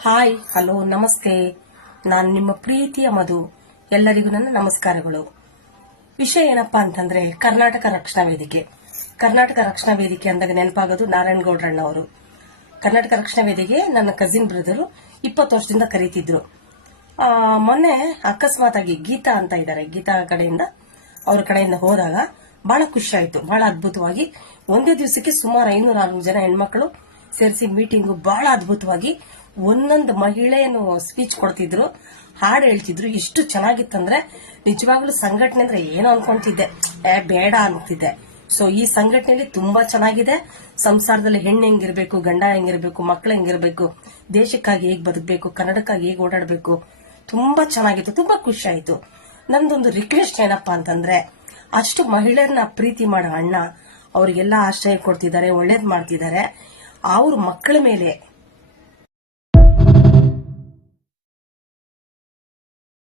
Hi, hello, ನಮಸ್ತೆ. ನಾನು ನಿಮ್ಮ ಪ್ರೀತಿಯ ಮಧು. ಎಲ್ಲರಿಗೂ ನನ್ನ ನಮಸ್ಕಾರಗಳು. ವಿಷಯ ಏನಪ್ಪಾ ಅಂತಂದ್ರೆ ಕರ್ನಾಟಕ ರಕ್ಷಣಾ ವೇದಿಕೆ. ಕರ್ನಾಟಕ ರಕ್ಷಣಾ ವೇದಿಕೆ ಅಂದಾಗ ನೆನಪಾಗೋದು ನಾರಾಯಣಗೌಡ್ರಣ್ಣ ಅವರು. ಕರ್ನಾಟಕ ರಕ್ಷಣಾ ವೇದಿಕೆ ನನ್ನ ಕಸಿನ್ ಬ್ರದರು 20 ವರ್ಷದಿಂದ ಕರೀತಿದ್ರು. ಮೊನ್ನೆ ಅಕಸ್ಮಾತ್ ಆಗಿ ಗೀತಾ ಅಂತ ಇದ್ದಾರೆ, ಗೀತಾ ಕಡೆಯಿಂದ ಅವ್ರ ಕಡೆಯಿಂದ ಹೋದಾಗ ಬಹಳ ಖುಷಿ ಆಯ್ತು. ಬಹಳ ಅದ್ಭುತವಾಗಿ ಒಂದೇ ದಿವಸಕ್ಕೆ ಸುಮಾರು 500-600 ಜನ ಹೆಣ್ಮಕ್ಳು ಸೇರಿಸಿ ಮೀಟಿಂಗು ಬಹಳ ಅದ್ಭುತವಾಗಿ ಒಂದೊಂದು ಮಹಿಳೆಯನ್ನು ಸ್ಪೀಚ್ ಕೊಡ್ತಿದ್ರು, ಹಾಡು ಹೇಳ್ತಿದ್ರು. ಇಷ್ಟು ಚೆನ್ನಾಗಿತ್ತಂದ್ರೆ ನಿಜವಾಗ್ಲೂ ಸಂಘಟನೆ ಅಂದ್ರೆ ಏನೋ ಅನ್ಕೊಂತಿದ್ದೆ, ಬೇಡ ಅಂತಿದ್ದೆ. ಸೊ ಈ ಸಂಘಟನೆಯಲ್ಲಿ ತುಂಬಾ ಚೆನ್ನಾಗಿದೆ. ಸಂಸಾರದಲ್ಲಿ ಹೆಣ್ಣು ಹೆಂಗಿರ್ಬೇಕು, ಗಂಡ ಹೆಂಗಿರ್ಬೇಕು, ಮಕ್ಕಳು ಹೆಂಗಿರ್ಬೇಕು, ದೇಶಕ್ಕಾಗಿ ಹೇಗ್ ಬದುಕಬೇಕು, ಕನ್ನಡಕ್ಕಾಗಿ ಹೇಗ್ ಓಡಾಡ್ಬೇಕು, ತುಂಬಾ ಚೆನ್ನಾಗಿತ್ತು. ತುಂಬಾ ಖುಷಿ ಆಯ್ತು. ನಂದೊಂದು ರಿಕ್ವೆಸ್ಟ್ ಏನಪ್ಪಾ ಅಂತಂದ್ರೆ, ಅಷ್ಟು ಮಹಿಳೆಯರನ್ನ ಪ್ರೀತಿ ಮಾಡೋ ಅಣ್ಣ ಅವ್ರಿಗೆಲ್ಲ ಆಶ್ರಯ ಕೊಡ್ತಿದ್ದಾರೆ, ಒಳ್ಳೇದ್ ಮಾಡ್ತಿದ್ದಾರೆ. ಅವ್ರ ಮಕ್ಕಳ ಮೇಲೆ